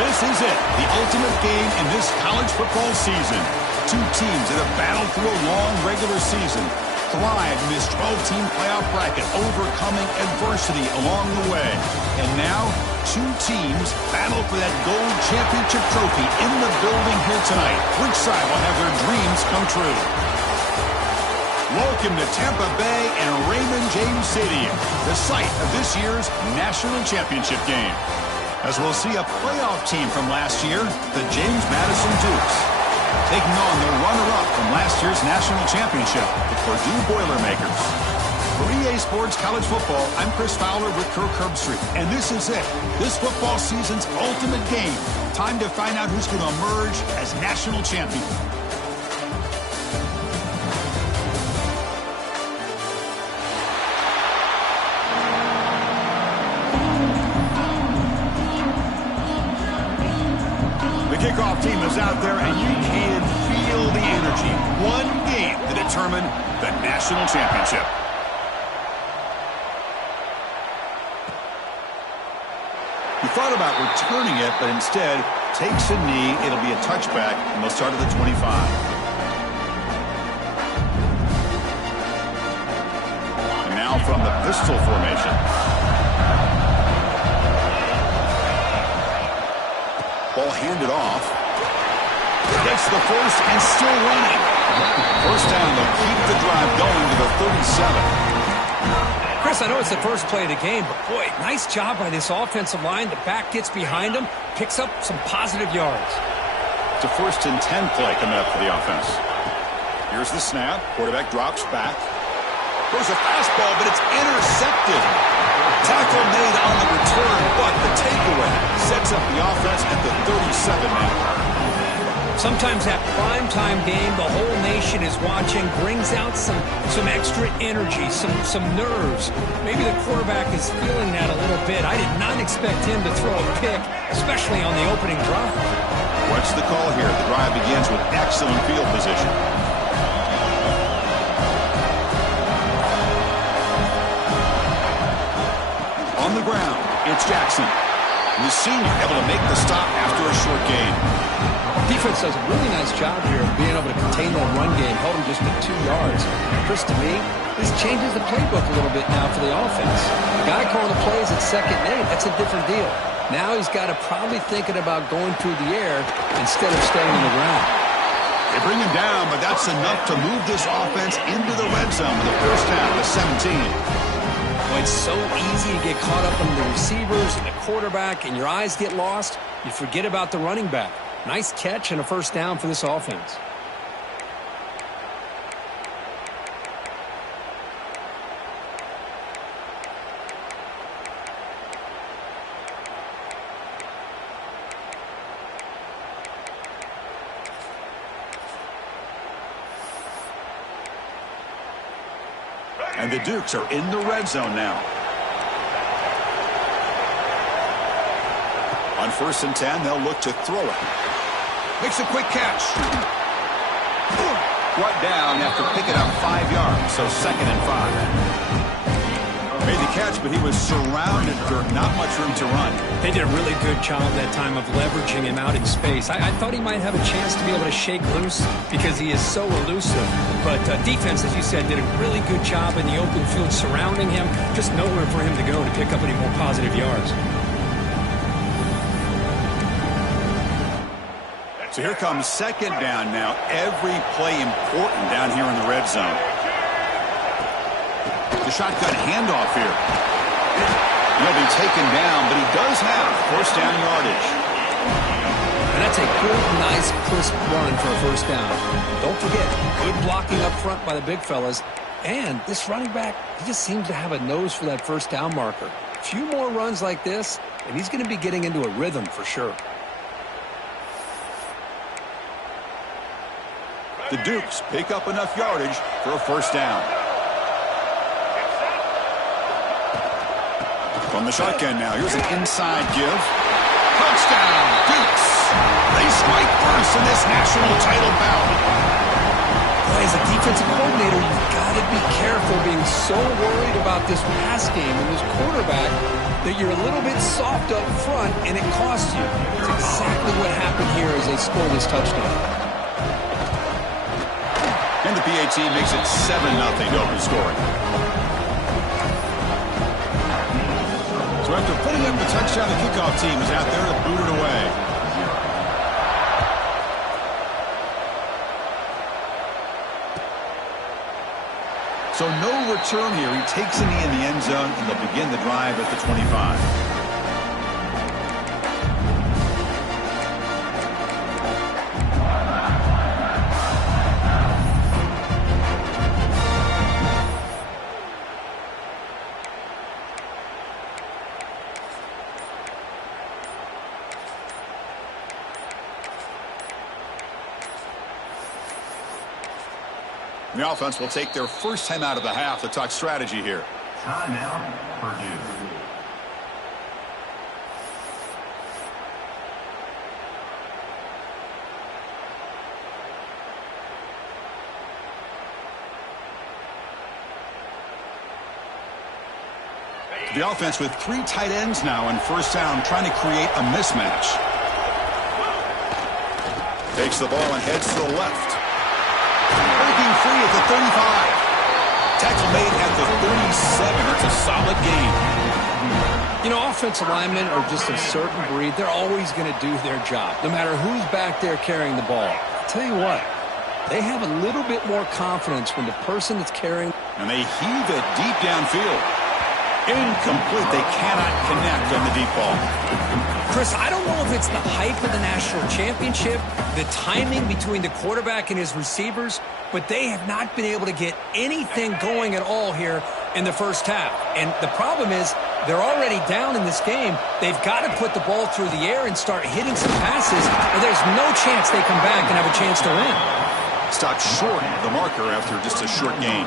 This is it, the ultimate game in this college football season. Two teams that have battled through a long regular season, thrived in this 12-team playoff bracket, overcoming adversity along the way. And now, two teams battle for that gold championship trophy in the building here tonight. Which side will have their dreams come true? Welcome to Tampa Bay and Raymond James Stadium, the site of this year's national championship game. As we'll see a playoff team from last year, the James Madison Dukes, taking on the runner-up from last year's national championship, the Purdue Boilermakers. For EA Sports College Football, I'm Chris Fowler with Kirk Herbstreit, and this is it, this football season's ultimate game. Time to find out who's going to emerge as national champion. Kickoff team is out there, and you can feel the energy. One game to determine the national championship. He thought about returning it, but instead takes a knee. It'll be a touchback, and they'll start at the 25. And now from the pistol formation. Ball handed off. Gets the first and still running. First down, they'll keep the drive going to the 37. Chris, I know it's the first play of the game, but boy, nice job by this offensive line. The back gets behind him, picks up some positive yards. It's a 1st and 10 play coming up for the offense. Here's the snap. Quarterback drops back. Throws a fastball, but it's intercepted. Tackle made on the return, but the takeaway sets up the offense at the 37 now. Sometimes that primetime game, the whole nation is watching, brings out some extra energy, some nerves. Maybe the quarterback is feeling that a little bit. I did not expect him to throw a pick, especially on the opening drive. What's the call here? The drive begins with excellent field position. On the ground, it's Jackson. The senior able to make the stop after a short gain. Defense does a really nice job here of being able to contain that run game, held him just to 2 yards. Chris, to me, this changes the playbook a little bit now for the offense. The guy calling the plays at 2nd and 8, that's a different deal. Now he's got to probably thinking about going through the air instead of staying on the ground. They bring him down, but that's enough to move this offense into the red zone with the first down to 17. Well, it's so easy to get caught up in the receivers and the quarterback, and your eyes get lost. You forget about the running back. Nice catch and a first down for this offense. And the Dukes are in the red zone now. On 1st and 10, they'll look to throw it. Makes a quick catch. Brought down after picking up 5 yards, so 2nd and 5. Made the catch, but he was surrounded, Dirk. Not much room to run. They did a really good job that time of leveraging him out in space. I thought he might have a chance to be able to shake loose because he is so elusive. But defense, as you said, did a really good job in the open field surrounding him. Just nowhere for him to go to pick up any more positive yards. So here comes 2nd down now. Every play important down here in the red zone. The shotgun handoff here. He'll be taken down, but he does have first down yardage. And that's a good, nice, crisp run for a first down. Don't forget, good blocking up front by the big fellas. And this running back, he just seems to have a nose for that first down marker. A few more runs like this, and he's going to be getting into a rhythm for sure. The Dukes pick up enough yardage for a first down. From the shotgun now, here's an inside give. Touchdown, Dukes. They strike first in this national title bout. As as a defensive coordinator, you've got to be careful being so worried about this pass game and this quarterback that you're a little bit soft up front and it costs you. It's exactly what happened here as they score this touchdown. And the PAT makes it 7-0 open scoring. So after putting up the touchdown, the kickoff team is out there to boot it away. So no return here. He takes a knee in the end zone, and they'll begin the drive at the 25. The offense will take their first time out of the half to talk strategy here. Timeout, Purdue. The offense with 3 tight ends now on first down, trying to create a mismatch. Takes the ball and heads to the left. Breaking free at the 35. Tackle made at the 37. That's a solid gain. You know, offensive linemen are just a certain breed. They're always going to do their job, no matter who's back there carrying the ball. I'll tell you what, they have a little bit more confidence when the person that's carrying... And they heave it deep downfield. Incomplete. They cannot connect on the deep ball. Chris, I don't know if it's the hype of the national championship, the timing between the quarterback and his receivers, but they have not been able to get anything going at all here in the first half. And the problem is they're already down in this game. They've got to put the ball through the air and start hitting some passes, or there's no chance they come back and have a chance to win. Stopped short of the marker after just a short gain.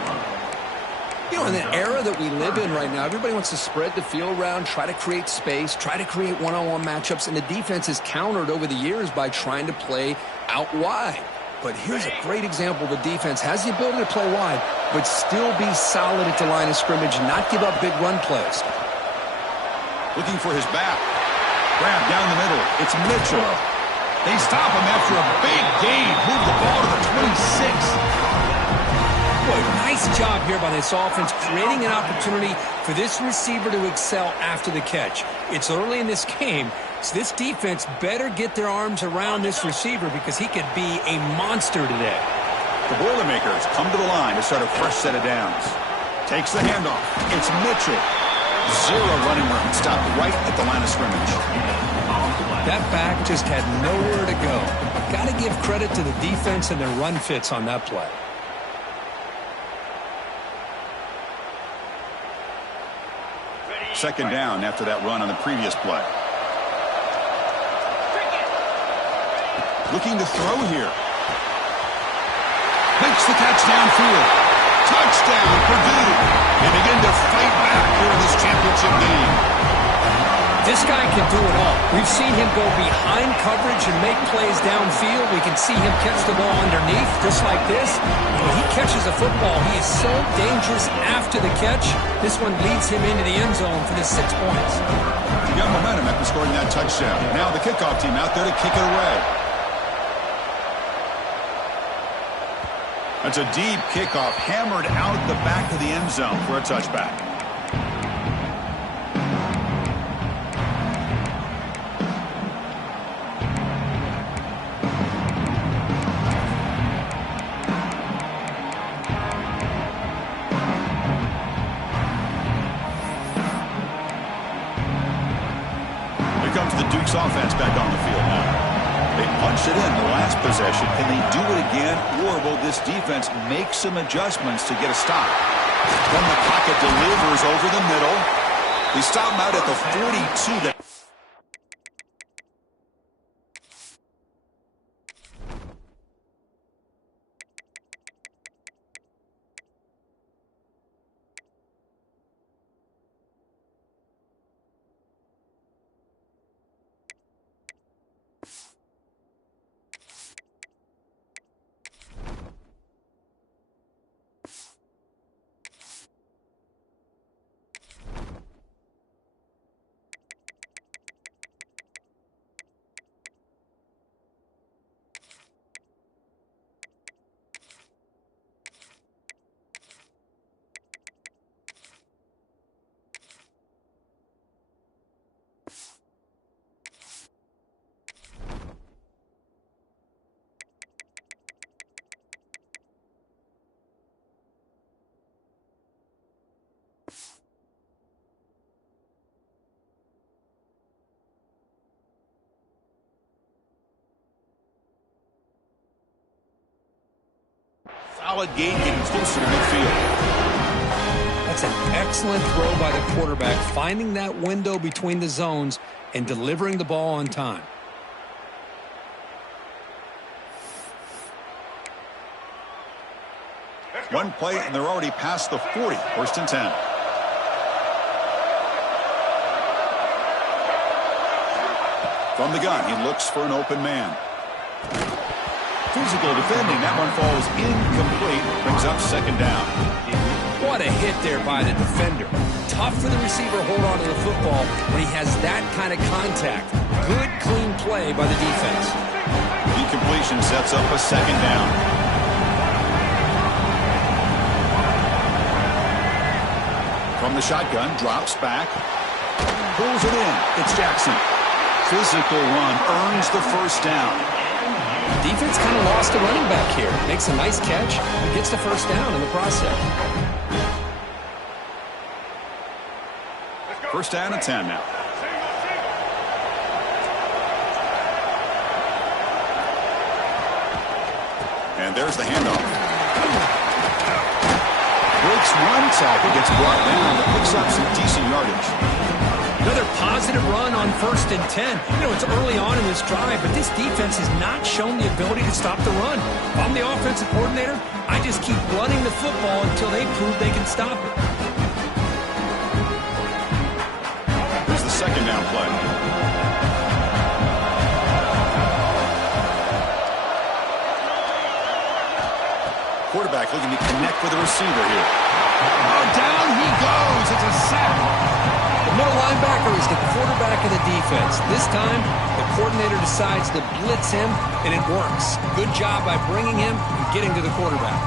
You know, in the era that we live in right now, everybody wants to spread the field around, try to create space, try to create one-on-one matchups, and the defense is countered over the years by trying to play out wide. But here's a great example. The defense has the ability to play wide, but still be solid at the line of scrimmage, not give up big run plays. Looking for his back. Grab down the middle. It's Mitchell. They stop him after a big gain. Move the ball to the 26. Boy, nice job here by this offense, creating an opportunity for this receiver to excel after the catch. It's early in this game, so this defense better get their arms around this receiver because he could be a monster today. The Boilermakers come to the line to start a fresh set of downs. Takes the handoff. It's Mitchell. 0 running room. Stopped right at the line of scrimmage. That back just had nowhere to go. Got to give credit to the defense and their run fits on that play. Second down after that run on the previous play. Looking to throw here. Makes the catch downfield. Touchdown, Purdue. They begin to fight back here in this championship game. This guy can do it all. We've seen him go behind coverage and make plays downfield. We can see him catch the ball underneath, just like this. When he catches a football, he is so dangerous after the catch. This one leads him into the end zone for the 6 points. He got momentum after scoring that touchdown. Now the kickoff team out there to kick it away. That's a deep kickoff, hammered out the back of the end zone for a touchback. Offense back on the field now. They punched it in the last possession. Can they do it again, or will this defense make some adjustments to get a stop? Then the pocket delivers over the middle. They stop him out at the 42. solid gate getting closer to midfield. That's an excellent throw by the quarterback, finding that window between the zones and delivering the ball on time. One play, and they're already past the 40. First and 10. From the gun, he looks for an open man. Physical defending. That one falls incomplete. Brings up second down. What a hit there by the defender. Tough for the receiver to hold on to the football when he has that kind of contact. Good, clean play by the defense. Incompletion sets up a second down. From the shotgun, drops back. Pulls it in. It's Jackson. Physical run earns the first down. Defense kind of lost a running back here. Makes a nice catch and gets the first down in the process. First down and 10 now. And there's the handoff. Breaks one tackle, gets brought down, but picks up some decent yardage. Another positive run on 1st and 10. You know, it's early on in this drive, but this defense has not shown the ability to stop the run. If I'm the offensive coordinator, I just keep running the football until they prove they can stop it. Here's the second down play. Quarterback looking to connect with the receiver here. Oh, down he goes. It's a sack. The middle linebacker is the quarterback of the defense. This time, the coordinator decides to blitz him, and it works. Good job by bringing him and getting to the quarterback.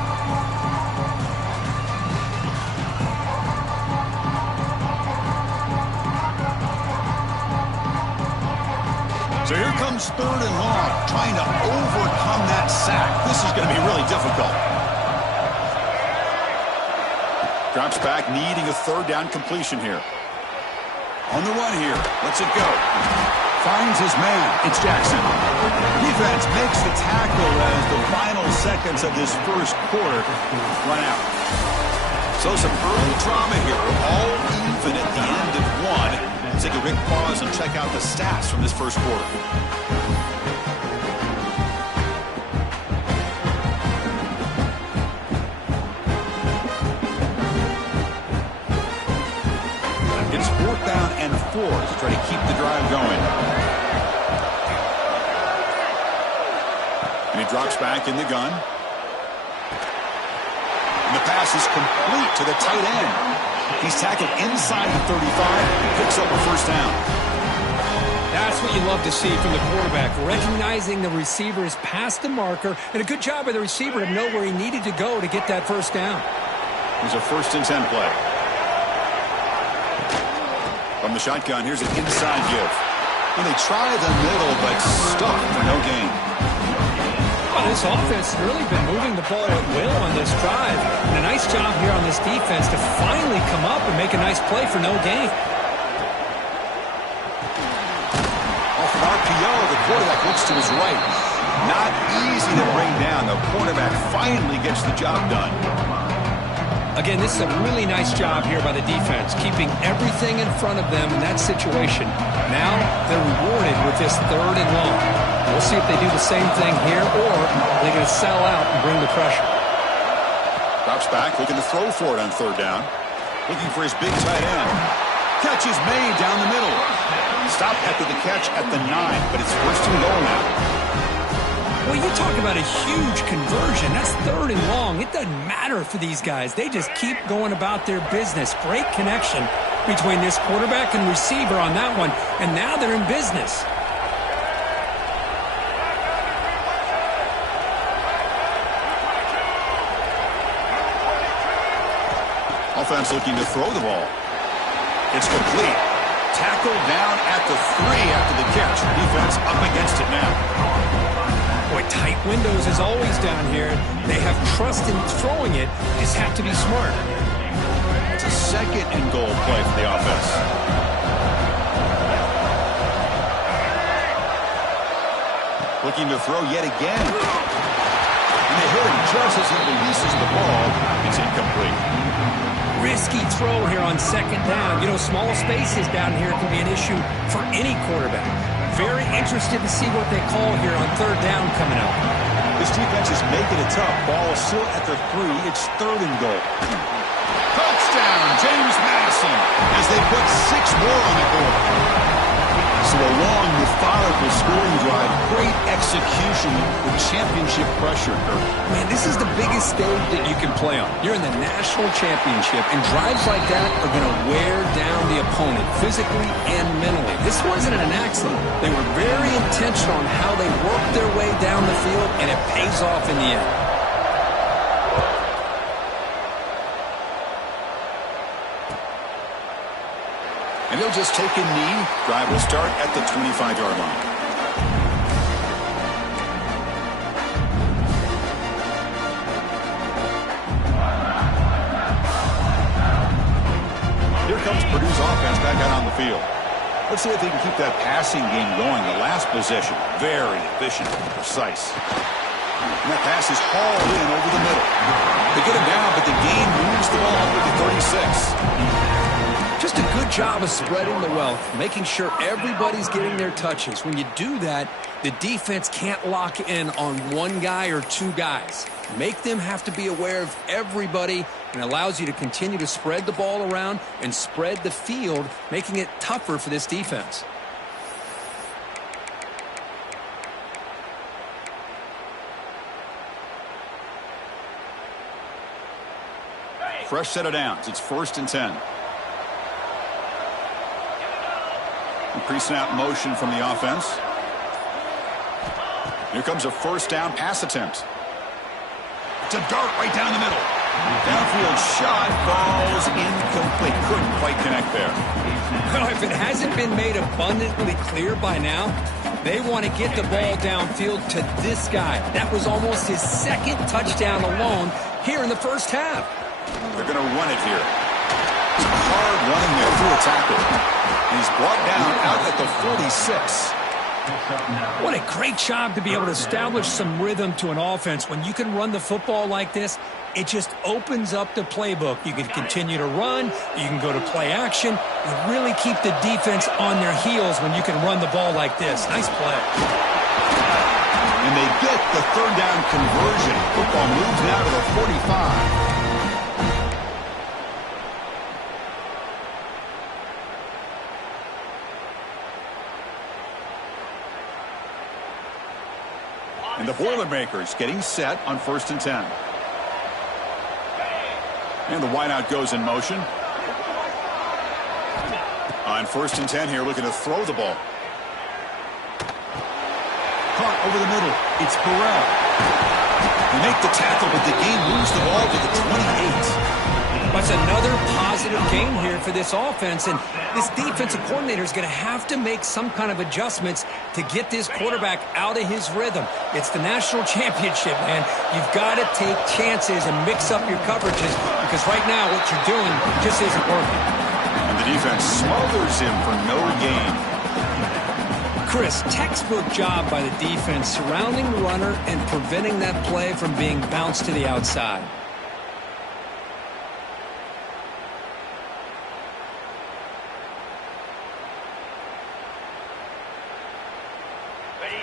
So here comes 3rd and long, trying to overcome that sack. This is going to be really difficult. Drops back, needing a 3rd down completion here. On the run here. Lets it go. Finds his man. It's Jackson. Defense makes the tackle as the final seconds of this first quarter run out. So some early drama here. All even at the end of one. Let's take a quick pause and check out the stats from this first quarter. It's 4th down and 4 to try to keep the drive going. And he drops back in the gun. And the pass is complete to the tight end. He's tackled inside the 35 and picks up a first down. That's what you love to see from the quarterback, recognizing the receiver is past the marker, and a good job by the receiver to know where he needed to go to get that first down. Here's a 1st and 10 play. From the shotgun, here's an inside give. And they try the middle, but stuck for no gain. Well, this offense has really been moving the ball at will on this drive. And a nice job here on this defense to finally come up and make a nice play for no gain. Off an RPO, the quarterback looks to his right. Not easy to bring down. The quarterback finally gets the job done. Again, this is a really nice job here by the defense, keeping everything in front of them in that situation. Now they're rewarded with this 3rd and long. We'll see if they do the same thing here, or they're going to sell out and bring the pressure. Drops back, looking to throw for it on 3rd down. Looking for his big tight end. Catch is made down the middle. Stop after the catch at the 9, but it's 1st and goal now. Well, you talk about a huge conversion. That's 3rd and long. It doesn't matter for these guys. They just keep going about their business. Great connection between this quarterback and receiver on that one, and now they're in business. Offense looking to throw the ball. It's complete. Tackled down at the 3 after the catch. Defense up against it now. Boy, tight windows as always down here. They have trust in throwing it. Just have to be smart. It's a 2nd and goal play for the offense. Looking to throw yet again. And they hit him just as he releases the ball, it's incomplete. Risky throw here on second down. You know, small spaces down here can be an issue for any quarterback. Very interested to see what they call here on third down coming up. This defense is making it tough. Ball is still at the 3. It's 3rd and goal. Touchdown, James Madison, as they put 6 more on the board. So a long, methodical scoring drive. Great execution with championship pressure. Man, this is the biggest stage that you can play on. You're in the national championship, and drives like that are going to wear down the opponent physically and mentally. This wasn't an accident. They were very intentional on how they worked their way down the field, and it pays off in the end. And they'll just take a knee. Drive will start at the 25-yard line. Here comes Purdue's offense back out on the field. Let's see if they can keep that passing game going. The last possession, very efficient and precise. And that pass is hauled in over the middle. They get him down, but the game moves the ball over to 36. Just a good job of spreading the wealth, making sure everybody's getting their touches. When you do that, the defense can't lock in on one guy or 2 guys. Make them have to be aware of everybody, and allows you to continue to spread the ball around and spread the field, making it tougher for this defense. Fresh set of downs. It's 1st and 10. Pre-snap motion from the offense. Here comes a 1st down pass attempt. It's a dart right down the middle. Downfield shot falls incomplete. Couldn't quite connect there. Well, if it hasn't been made abundantly clear by now, they want to get the ball downfield to this guy. That was almost his 2nd touchdown alone here in the first half. They're going to run it here. It's hard running there through a tackle. He's brought down out at the 46. What a great job to be able to establish some rhythm to an offense. When you can run the football like this, it just opens up the playbook. You can continue to run. You can go to play action. You really keep the defense on their heels when you can run the ball like this. Nice play. And they get the 3rd down conversion. Football moves now to the 45. And the Boilermakers getting set on 1st and 10. And the wideout goes in motion. On 1st and 10 here, looking to throw the ball. Caught over the middle. It's Burrell. They make the tackle, but the game moves the ball to the 28. That's another positive game here for this offense, and this defensive coordinator is going to have to make some kind of adjustments to get this quarterback out of his rhythm. It's the national championship, man. You've got to take chances and mix up your coverages, because right now what you're doing just isn't working. And the defense smothers him for no gain. Chris, textbook job by the defense surrounding the runner and preventing that play from being bounced to the outside.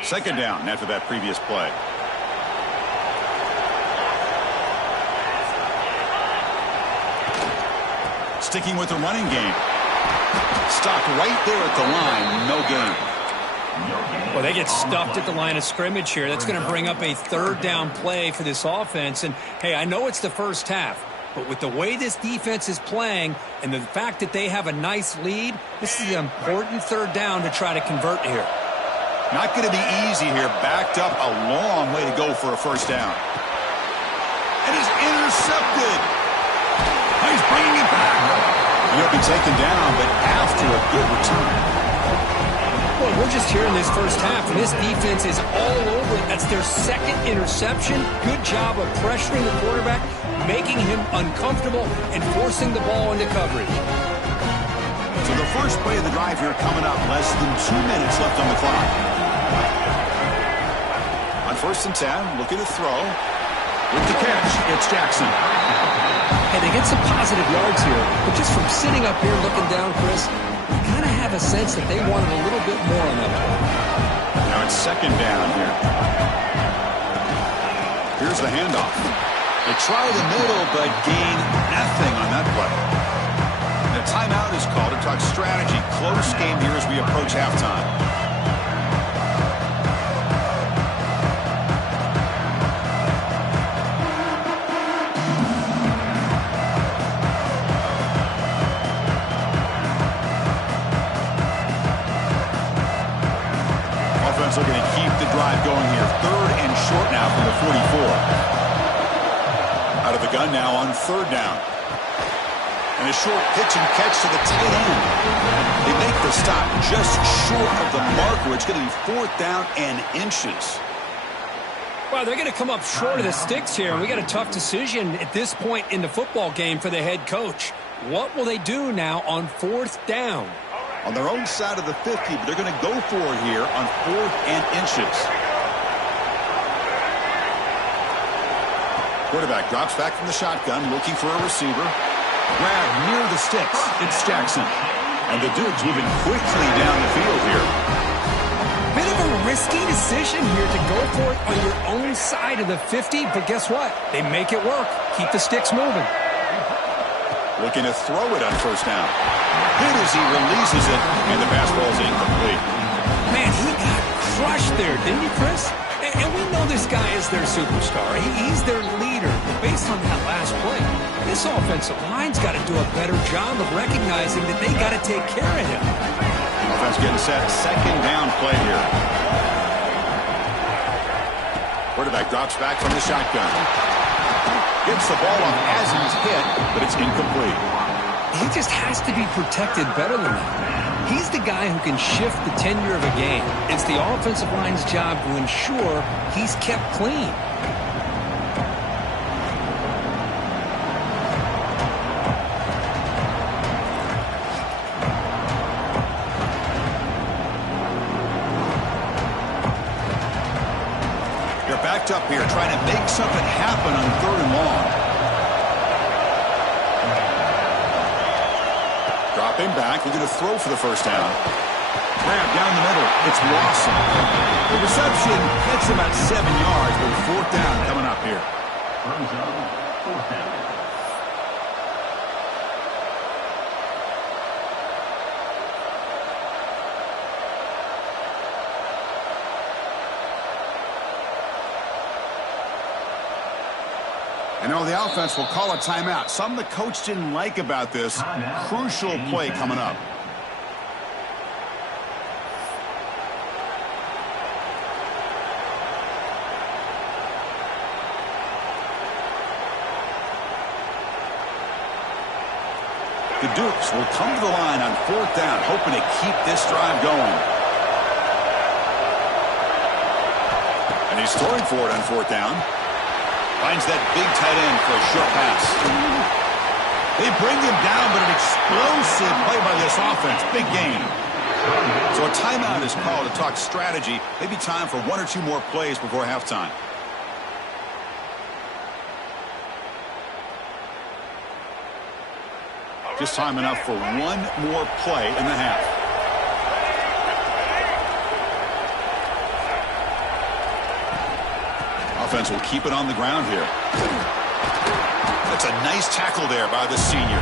2nd down after that previous play. Sticking with the running game. Stopped right there at the line. No gain. Well, they get stuffed at the line of scrimmage here. That's going to bring up a 3rd down play for this offense. And, hey, I know it's the first half, but with the way this defense is playing and the fact that they have a nice lead, this is an important 3rd down to try to convert here. Not going to be easy here. Backed up a long way to go for a 1st down. And he's intercepted. He's bringing it back. And he'll be taken down, but after a good return. Well, we're just here in this first half, and this defense is all over it. That's their 2nd interception. Good job of pressuring the quarterback, making him uncomfortable, and forcing the ball into coverage. So the first play of the drive here coming up. Less than 2 minutes left on the clock. On 1st and 10, looking to throw. With the catch, it's Jackson. Hey, they get some positive yards here, but just from sitting up here looking down, Chris, you kind of have a sense that they wanted a little bit more on that play. Now it's second down here. Here's the handoff. They try the middle, but gain nothing on that play. And a timeout is called to talk strategy. Close game here as we approach halftime. Offense looking to keep the drive going here. Third and short now from the 44. Out of the gun now on third down. And a short pitch and catch to the tight end. They make the stop just short of the marker. It's going to be fourth down and inches. Well, they're going to come up short of the sticks here, and we got a tough decision at this point in the football game for the head coach. What will they do now on fourth down? On their own side of the 50, but they're going to go for it here on fourth and inches. Quarterback drops back from the shotgun, looking for a receiver. Grab near the sticks. It's Jackson. And the Dukes moving quickly down the field here. Bit of a risky decision here to go for it on your own side of the 50, but guess what? They make it work. Keep the sticks moving. Looking to throw it on first down. Hit as he releases it, and the pass ball is incomplete. Man, he got crushed there, didn't he, Chris? And we know this guy is their superstar. He's their leader. But based on that last play, this offensive line's got to do a better job of recognizing that they got to take care of him. Offense getting set. Second down play here. Quarterback drops back from the shotgun. Gets the ball off as he's hit, but it's incomplete. He just has to be protected better than that. He's the guy who can shift the tenure of a game. It's the offensive line's job to ensure he's kept clean. They're backed up here trying to make something happen on third and long. Dropping back, looking to throw for the first down. Grab down the middle. It's Lawson. The reception gets him at 7 yards, but fourth down coming up here. Fourth down. And now the offense will call a timeout. Something the coach didn't like about this. Crucial play coming up. The Dukes will come to the line on fourth down, hoping to keep this drive going. And he's throwing for it on fourth down. Finds that big tight end for a short pass. They bring him down, but an explosive play by this offense. Big gain. So a timeout is called to talk strategy. Maybe time for one or two more plays before halftime. Just time enough for one more play in the half. Offense will keep it on the ground here. That's a nice tackle there by the senior.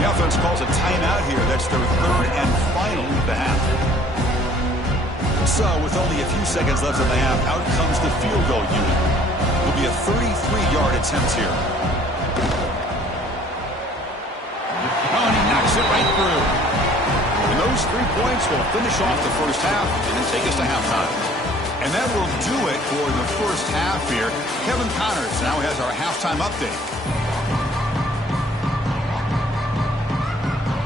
The offense calls a timeout here. That's their third and final of the half. So with only a few seconds left in the half, out comes the field goal unit. It'll be a 33-yard attempt here. Oh, and he knocks it right through. And those 3 points will finish off the first half and then take us to halftime. And that will do it for the first half here. Kevin Connors now has our halftime update.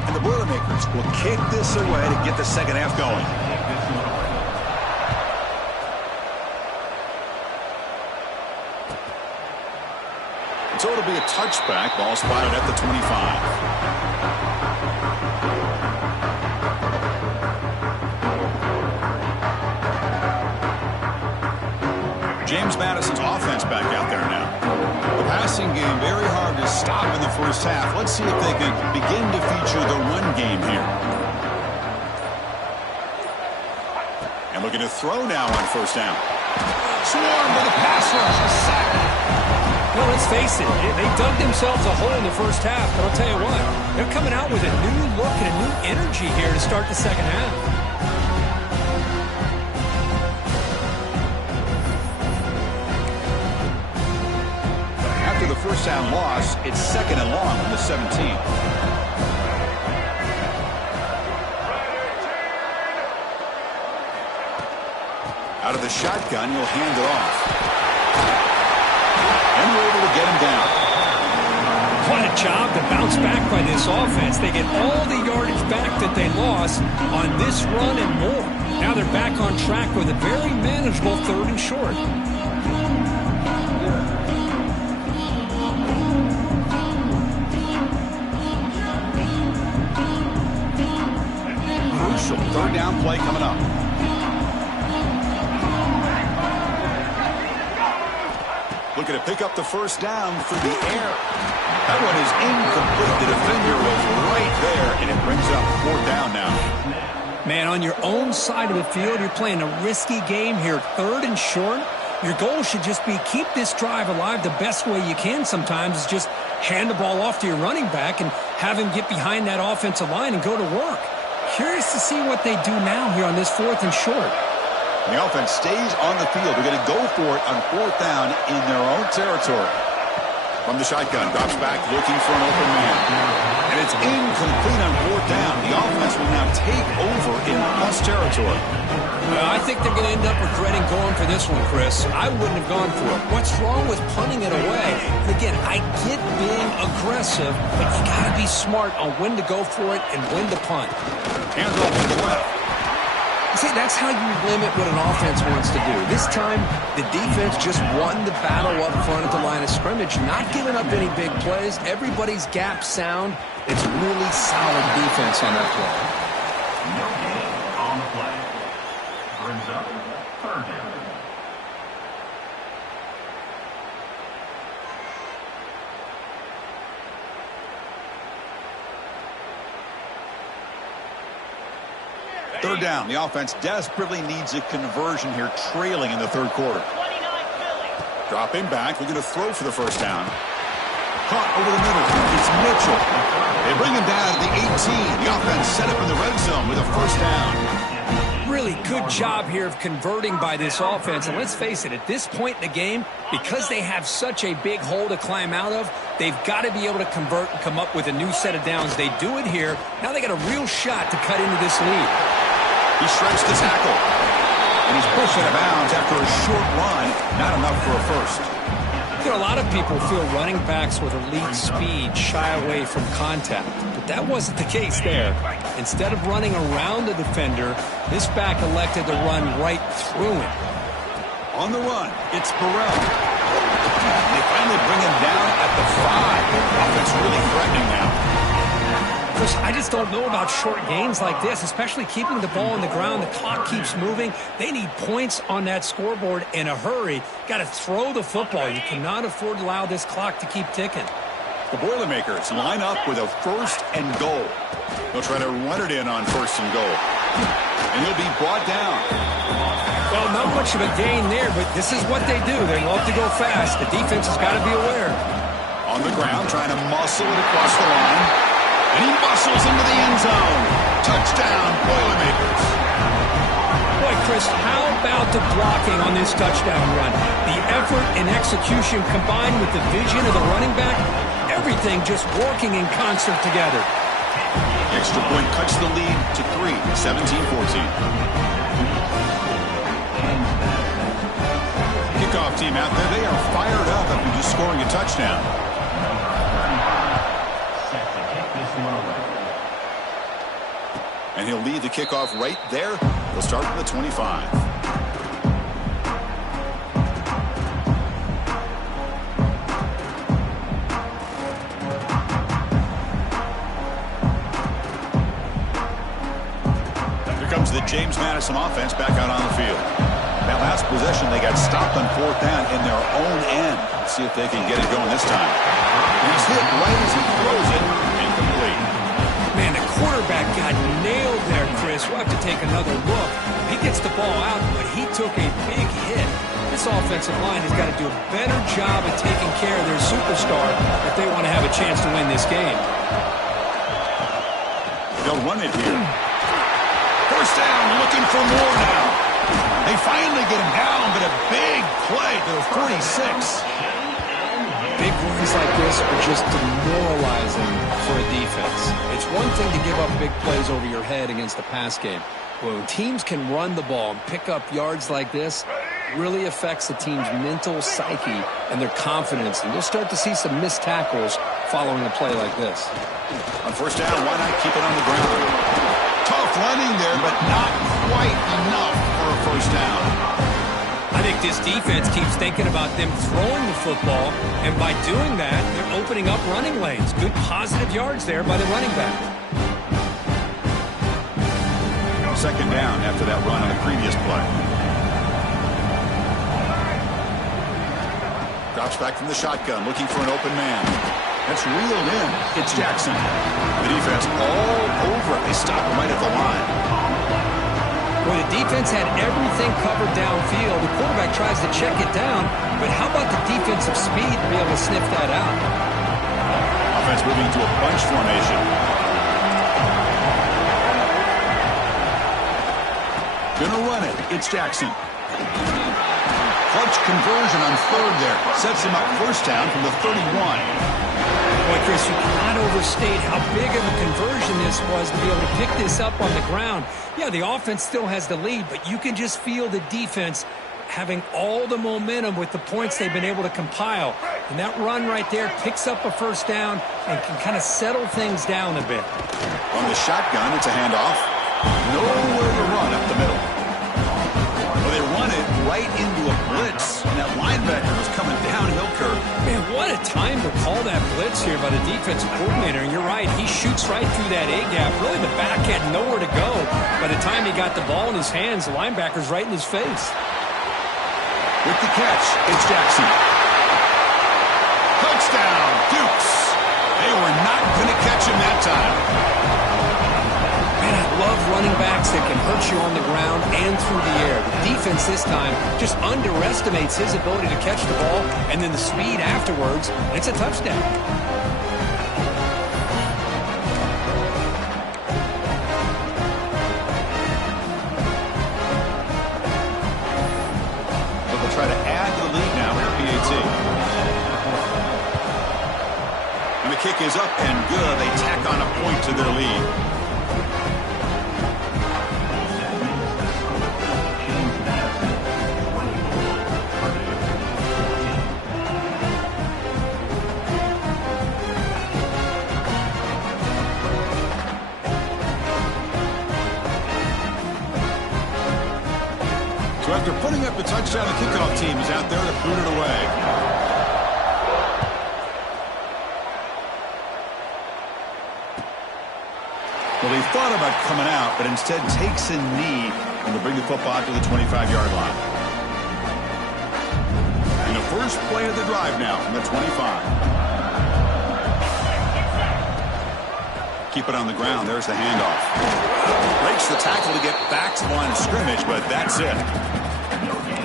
And the Boilermakers will kick this away to get the second half going. So it'll be a touchback. Ball spotted at the 25. James Madison's offense back out there now. passing game very hard to stop in the first half. Let's see if they can begin to feature the run game here. And looking to throw now on first down. Swarmed by the pass rush. A sack. Well, let's face it, they dug themselves a hole in the first half, but I'll tell you what, they're coming out with a new look and a new energy here to start the second half. After the first down loss, it's second and long on the 17. Out of the shotgun, he'll hand it off. And we're able to get him down. What a job to bounce back by this offense. They get all the yardage back that they lost on this run and more. Now they're back on track with a very manageable 3rd and short. Crucial 3rd down play coming up. Looking to pick up the first down through the air. That one is incomplete. The defender was right there, and it brings up 4th down now. Man, on your own side of the field, you're playing a risky game here. 3rd and short. Your goal should just be keep this drive alive the best way you can sometimes is just hand the ball off to your running back and have him get behind that offensive line and go to work. Curious to see what they do now here on this 4th and short. The offense stays on the field. They're going to go for it on 4th down in their own territory. From the shotgun, drops back looking for an open man. And it's incomplete on 4th down. The offense will now take over in plus territory. I think they're going to end up regretting going for this one, Chris. I wouldn't have gone for it. What's wrong with punting it away? And again, I get being aggressive, but you got to be smart on when to go for it and when to punt. Hands off to the left. See, that's how you limit what an offense wants to do. This time, the defense just won the battle up front at the line of scrimmage, not giving up any big plays. Everybody's gap sound. It's really solid defense on that play. No gain on the play. Brings up 3rd down. Third down. The offense desperately needs a conversion here, trailing in the 3rd quarter. Dropping back, looking to throw for the first down. Caught over the middle. It's Mitchell. They bring him down to the 18. The offense set up in the red zone with a first down. Really good job here of converting by this offense. And let's face it, at this point in the game, because they have such a big hole to climb out of, they've got to be able to convert and come up with a new set of downs. They do it here. Now they got a real shot to cut into this lead. He shrinks the tackle. And he's pushed out of bounds after a short run. Not enough for a first. You know, a lot of people feel running backs with elite speed shy away from contact. But that wasn't the case there. Instead of running around the defender, this back elected to run right through him. On the run, it's Burrell. They finally bring him down at the 5. Offense really threatening now. Chris, I just don't know about short gains like this, especially keeping the ball on the ground. The clock keeps moving. They need points on that scoreboard in a hurry. Got to throw the football. You cannot afford to allow this clock to keep ticking. The Boilermakers line up with a 1st and goal. They'll try to run it in on 1st and goal. And he'll be brought down. Well, not much of a gain there, but this is what they do. They love to go fast. The defense has got to be aware. On the ground, trying to muscle it across the line. And he muscles into the end zone. Touchdown, Boilermakers. Boy, Chris, how about the blocking on this touchdown run? The effort and execution combined with the vision of the running back, everything just working in concert together. Extra point cuts the lead to 3, 17-14. Kickoff team out there, they are fired up after just scoring a touchdown. And he'll lead the kickoff right there. He'll start from the 25. Here comes the James Madison offense back out on the field. That last possession, they got stopped on 4th down in their own end. see if they can get it going this time. And he's hit right as he throws it. Incomplete. Man, the quarterback got nailed there, Chris. We'll have to take another look. He gets the ball out, but he took a big hit. This offensive line has got to do a better job of taking care of their superstar if they want to have a chance to win this game. They'll run it here. First down, looking for more now. They finally get him down, but a big play to the 46. Big runs like this are just demoralizing for a defense. It's one thing to give up big plays over your head against the pass game. When teams can run the ball and pick up yards like this, it really affects the team's mental psyche and their confidence. And you'll start to see some missed tackles following a play like this. On first down, why not keep it on the ground? Tough running there, but not quite enough for a first down. I think this defense keeps thinking about them throwing the football, and by doing that, they're opening up running lanes. Good positive yards there by the running back. Second down after that run on the previous play. Drops back from the shotgun, looking for an open man. That's reeled in. It's Jackson. The defense all over it. They stop right at the line. Well, the defense had everything covered downfield. The quarterback tries to check it down, but how about the defensive speed to be able to sniff that out? Offense moving to a bunch formation. Gonna run it. It's Jackson. Clutch conversion on third there. Sets him up first down from the 31. Boy, Chris, you cannot overstate how big of a conversion this was to be able to pick this up on the ground. Yeah, the offense still has the lead, but you can just feel the defense having all the momentum with the points they've been able to compile. And that run right there picks up a first down and can kind of settle things down a bit. On the shotgun, it's a handoff. Nowhere to run up the middle. Well, they run it right into a blitz, and that linebacker was coming downhill curve. Man, what a time to call that blitz here by the defensive coordinator. And you're right, he shoots right through that A-gap. Really, the back had nowhere to go. By the time he got the ball in his hands, the linebacker's right in his face. With the catch, it's Jackson. Touchdown, Dukes. They were not going to catch him that time. Man, I love running backs that can hurt you on the ground and through the air. The defense this time just underestimates his ability to catch the ball, and then the speed afterwards, and it's a touchdown. But they'll try to add to the lead now with the PAT. And the kick is up and good. They tack on a point to their lead. So after putting up the touchdown, the kickoff team is out there to boot it away. Well, he thought about coming out, but instead takes a knee and will bring the football to the 25-yard line. And the first play of the drive now from the 25. Keep it on the ground. There's the handoff. Breaks the tackle to get back to the line of scrimmage, but that's it.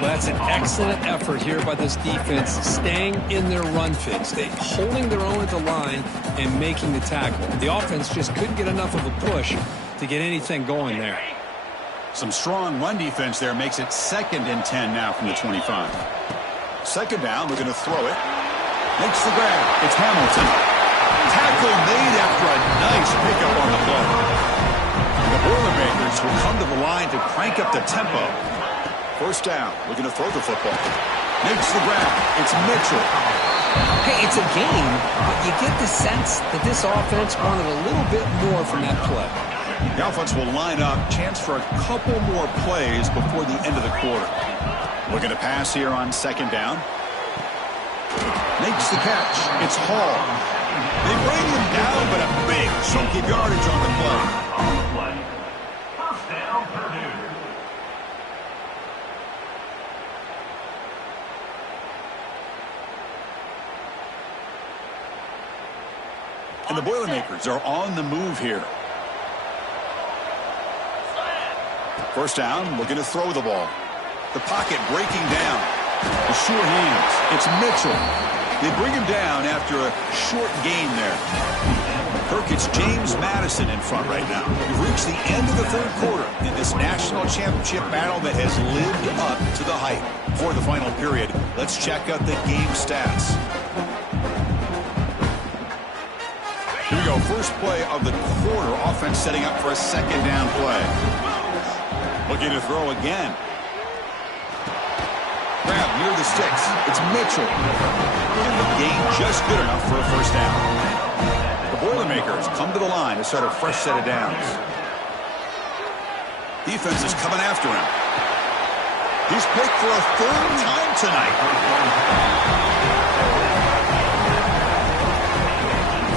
Well, that's an excellent effort here by this defense, staying in their run fits. They holding their own at the line and making the tackle. The offense just couldn't get enough of a push to get anything going there. Some strong run defense there makes it 2nd and 10 now from the 25. Second down, we're going to throw it. Makes the grab. It's Hamilton. Tackle made after a nice pickup on the play. And the Boilermakers will come to the line to crank up the tempo. First down, we're going to throw the football. Makes the grab. It's Mitchell. Hey, it's a game, but you get the sense that this offense wanted a little bit more from that play. The offense will line up. Chance for a couple more plays before the end of the quarter. We're going to pass here on second down. Makes the catch. It's Hall. They bring him down, but a big chunk of yardage on the play. On the play. First down, Purdue. And the Boilermakers are on the move here. First down, looking to throw the ball. The pocket breaking down. The sure hands. It's Mitchell. They bring him down after a short gain there. Kirk, it's James Madison in front right now. We've reached the end of the third quarter in this national championship battle that has lived up to the hype. For the final period, let's check out the game stats. Here we go. First play of the quarter. Offense setting up for a second down play. Looking to throw again. Grab near the sticks. It's Mitchell. And the gain just good enough for a first down. The Boilermakers come to the line to start a fresh set of downs. Defense is coming after him. He's picked for a third time tonight.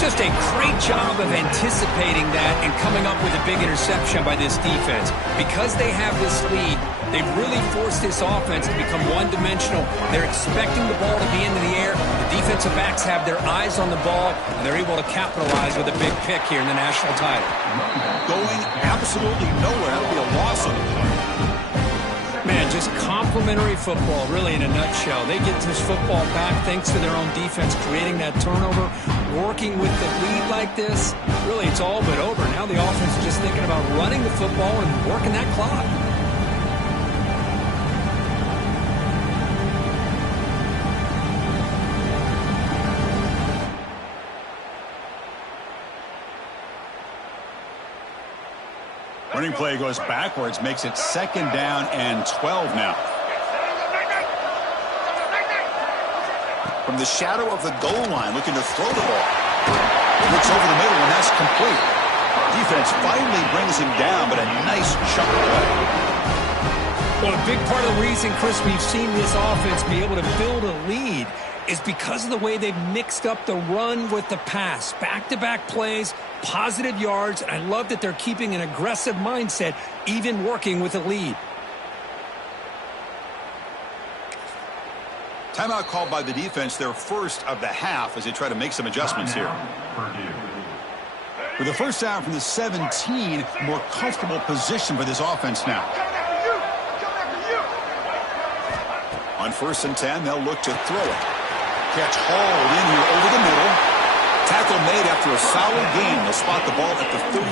Just a great job of anticipating that and coming up with a big interception by this defense. Because they have this lead, they've really forced this offense to become one-dimensional. They're expecting the ball to be into the air. The defensive backs have their eyes on the ball, and they're able to capitalize with a big pick here in the national title. Going absolutely nowhere. That'll be a loss on the play. Man, just complimentary football, really, in a nutshell. They get this football back thanks to their own defense, creating that turnover, working with the lead like this. Really, it's all but over. Now the offense is just thinking about running the football and working that clock. Running play goes backwards, makes it second down and 12 now. From the shadow of the goal line, looking to throw the ball. Looks over the middle, and that's complete. Defense finally brings him down, but a nice chunk play. Well, a big part of the reason, Chris, we've seen this offense be able to build a lead is because of the way they've mixed up the run with the pass. Back-to-back plays, positive yards, and I love that they're keeping an aggressive mindset, even working with a lead. Timeout called by the defense, their first of the half, as they try to make some adjustments here. With the first down from the 17, more comfortable position for this offense now. On 1st and 10, they'll look to throw it. Catch hauled in here over the middle. Tackle made after a solid gain. They'll spot the ball at the 34.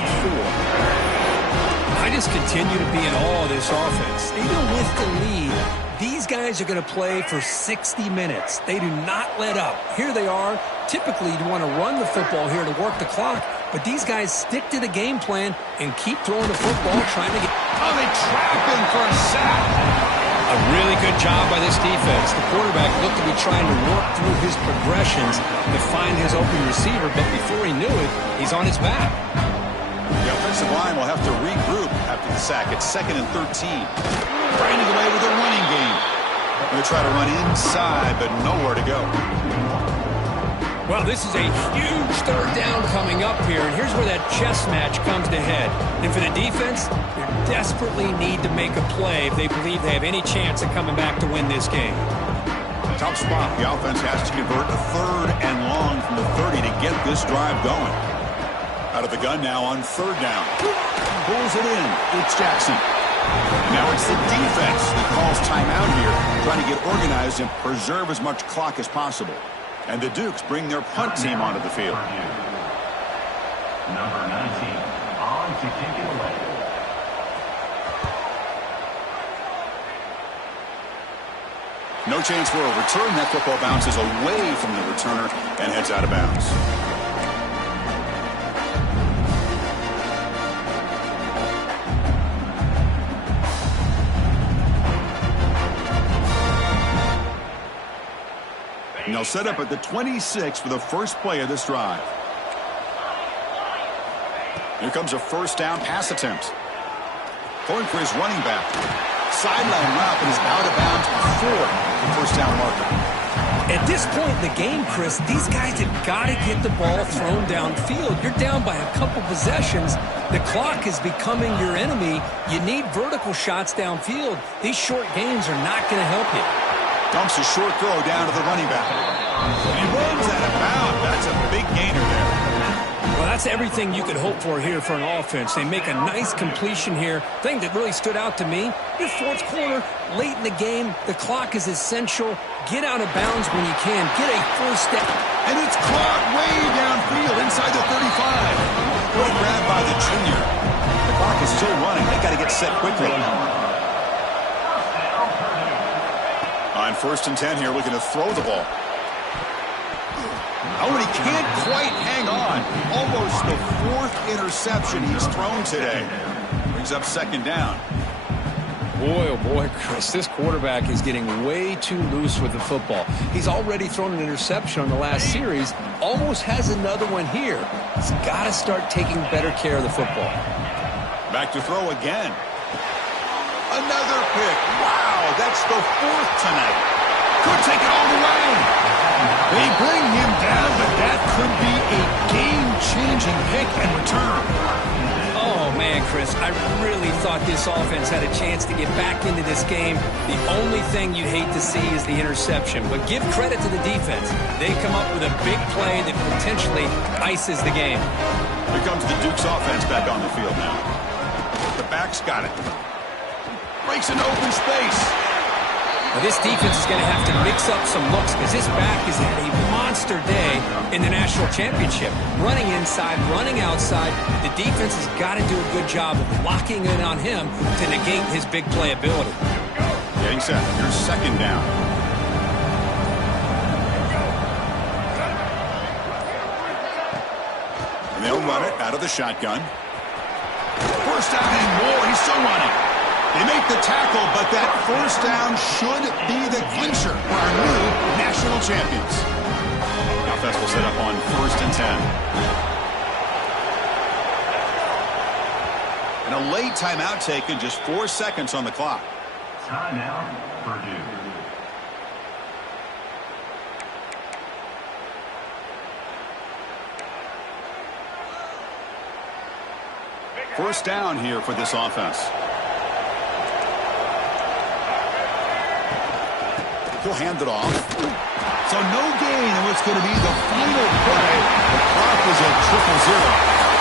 I just continue to be in awe of this offense. Even with the lead, these guys are going to play for 60 minutes. They do not let up. Here they are. Typically, you want to run the football here to work the clock, but these guys stick to the game plan and keep throwing the football, trying to get... Oh, they trap him for a sack. A really good job by this defense. The quarterback looked to be trying to work through his progressions to find his open receiver, but before he knew it, he's on his back. The offensive line will have to regroup after the sack. It's 2nd and 13. Trying to get away with a running game. Going to try to run inside, but nowhere to go. Well, this is a huge third down coming up here, and here's where that chess match comes to head. And for the defense, they desperately need to make a play if they believe they have any chance of coming back to win this game. Tough spot. The offense has to convert a 3rd and long from the 30 to get this drive going. Out of the gun now on 3rd down. Pulls it in. It's Jackson. Now it's the defense that calls timeout here, trying to get organized and preserve as much clock as possible. And the Dukes bring their punt team onto the field. Number 19 on to kick it away. No chance for a return. That football bounces away from the returner and heads out of bounds. And they'll set up at the 26 for the first play of this drive. Here comes a first down pass attempt. Going for his running back. Sideline route, but he's out of bounds before the first down marker. At this point in the game, Chris, these guys have got to get the ball thrown downfield. You're down by a couple possessions. The clock is becoming your enemy. You need vertical shots downfield. These short gains are not going to help you. Dumps a short throw down to the running back. And he runs out of bounds. That's a big gainer there. That's everything you could hope for here for an offense. They make a nice completion here. Thing that really stood out to me, your fourth quarter, late in the game, the clock is essential. Get out of bounds when you can. Get a first step. And it's caught way downfield inside the 35. Good grab by the junior. The clock is still running. They got to get set quickly. On 1st and 10 here, looking to throw the ball. Oh, and he can't quite hang on. Almost the 4th interception he's thrown today. Brings up 2nd down. Boy, oh boy, Chris, this quarterback is getting way too loose with the football. He's already thrown an interception on the last series, almost has another one here. He's got to start taking better care of the football. Back to throw again. Another pick. Wow, that's the 4th tonight. Could take it all the way. They bring him down, but that could be a game-changing pick and return. Oh, man, Chris, I really thought this offense had a chance to get back into this game. The only thing you'd hate to see is the interception. But give credit to the defense. They come up with a big play that potentially ices the game. Here comes the Duke's offense back on the field now. The back's got it. Breaks into open space. Now, this defense is going to have to mix up some looks because this back has had a monster day in the national championship. Running inside, running outside. The defense has got to do a good job of locking in on him to negate his big play ability. Getting set. Here's 2nd down. And they'll run it out of the shotgun. 1st down and more. He's still running. They make the tackle, but that 1st down should be the clincher for our new national champions. Offense will set up on 1st and 10. And a late timeout taken, just 4 seconds on the clock. Timeout, Purdue. 1st down here for this offense. He'll hand it off. So no gain in what's going to be the final play. The clock is at 0-0.